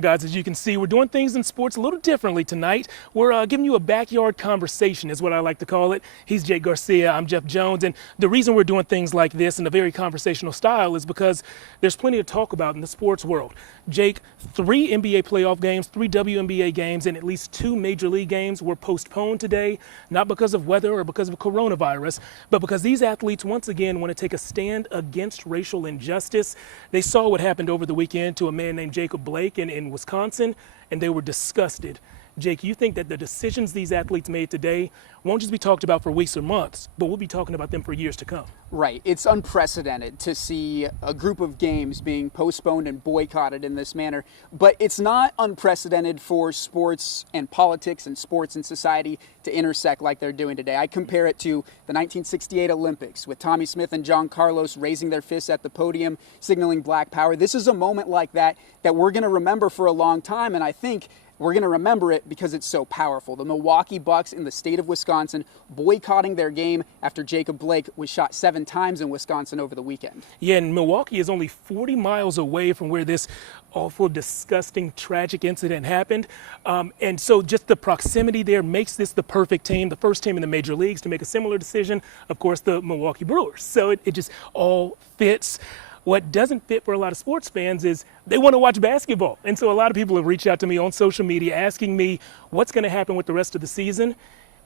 Guys, as you can see, we're doing things in sports a little differently tonight. We're giving you a backyard conversation is what I like to call it. He's Jake Garcia, I'm Jeff Jones, and the reason we're doing things like this in a very conversational style is because there's plenty to talk about in the sports world. Jake, 3 NBA playoff games, 3 WNBA games, and at least 2 Major League games were postponed today, not because of weather or because of coronavirus, but because these athletes once again want to take a stand against racial injustice. They saw what happened over the weekend to a man named Jacob Blake in Wisconsin, and they were disgusted. Jake, you think that the decisions these athletes made today won't just be talked about for weeks or months, but we'll be talking about them for years to come? Right. It's unprecedented to see a group of games being postponed and boycotted in this manner. But it's not unprecedented for sports and politics and sports and society to intersect like they're doing today. I compare it to the 1968 Olympics with Tommy Smith and John Carlos raising their fists at the podium, signaling Black Power. This is a moment like that we're going to remember for a long time, and I think we're going to remember it because it's so powerful. The Milwaukee Bucks in the state of Wisconsin boycotting their game after Jacob Blake was shot 7 times in Wisconsin over the weekend. Yeah, and Milwaukee is only 40 miles away from where this awful, disgusting, tragic incident happened. And so just the proximity there makes this the perfect team, the first team in the major leagues to make a similar decision. Of course, the Milwaukee Brewers. So it just all fits. What doesn't fit for a lot of sports fans is they want to watch basketball. And so a lot of people have reached out to me on social media asking me what's going to happen with the rest of the season.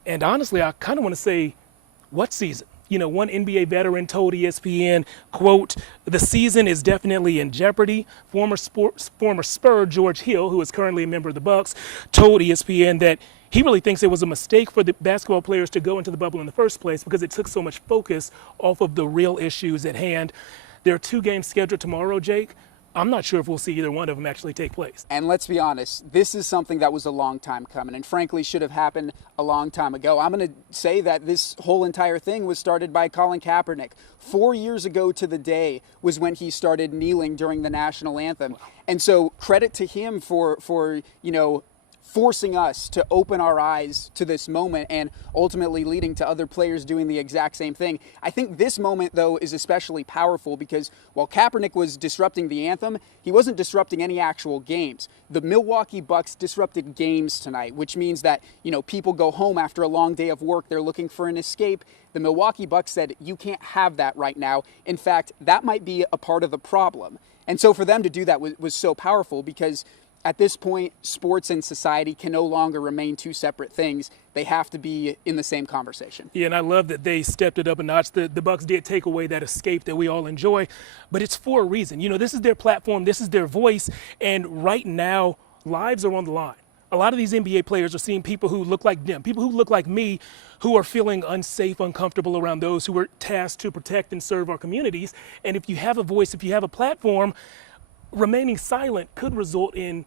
And honestly, I kind of want to say, what season? You know, one NBA veteran told ESPN, quote, "The season is definitely in jeopardy." Former Spur George Hill, who is currently a member of the Bucks, told ESPN that he really thinks it was a mistake for the basketball players to go into the bubble in the first place because it took so much focus off of the real issues at hand. There are 2 games scheduled tomorrow, Jake. I'm not sure if we'll see either one of them actually take place. And let's be honest, this is something that was a long time coming and frankly should have happened a long time ago. I'm going to say that this whole entire thing was started by Colin Kaepernick. 4 years ago to the day was when he started kneeling during the national anthem. Wow. And so credit to him for forcing us to open our eyes to this moment and ultimately leading to other players doing the exact same thing. I think this moment, though, is especially powerful because while Kaepernick was disrupting the anthem, he wasn't disrupting any actual games. The Milwaukee Bucks disrupted games tonight, which means that, people go home after a long day of work. They're looking for an escape. The Milwaukee Bucks said, you can't have that right now. In fact, that might be a part of the problem. And so for them to do that was so powerful because at this point, sports and society can no longer remain 2 separate things. They have to be in the same conversation. Yeah, and I love that they stepped it up a notch. The Bucks did take away that escape that we all enjoy, but it's for a reason. This is their platform, this is their voice, and right now, lives are on the line. A lot of these NBA players are seeing people who look like them, people who look like me, who are feeling unsafe, uncomfortable around those who are tasked to protect and serve our communities. And if you have a voice, if you have a platform, remaining silent could result in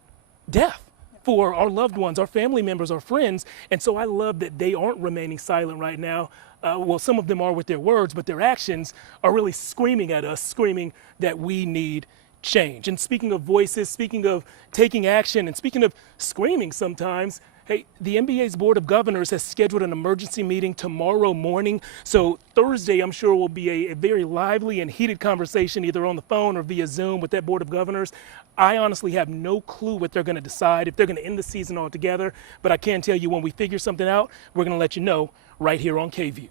death for our loved ones, our family members, our friends. And so I love that they aren't remaining silent right now. Well, some of them are with their words, but their actions are really screaming at us, screaming that we need change. And speaking of voices, speaking of taking action, and speaking of screaming sometimes, hey, the NBA's Board of Governors has scheduled an emergency meeting tomorrow morning. So Thursday, I'm sure, will be a very lively and heated conversation either on the phone or via Zoom with that Board of Governors. I honestly have no clue what they're going to decide, if they're going to end the season altogether. But I can tell you when we figure something out, we're going to let you know right here on KVUE.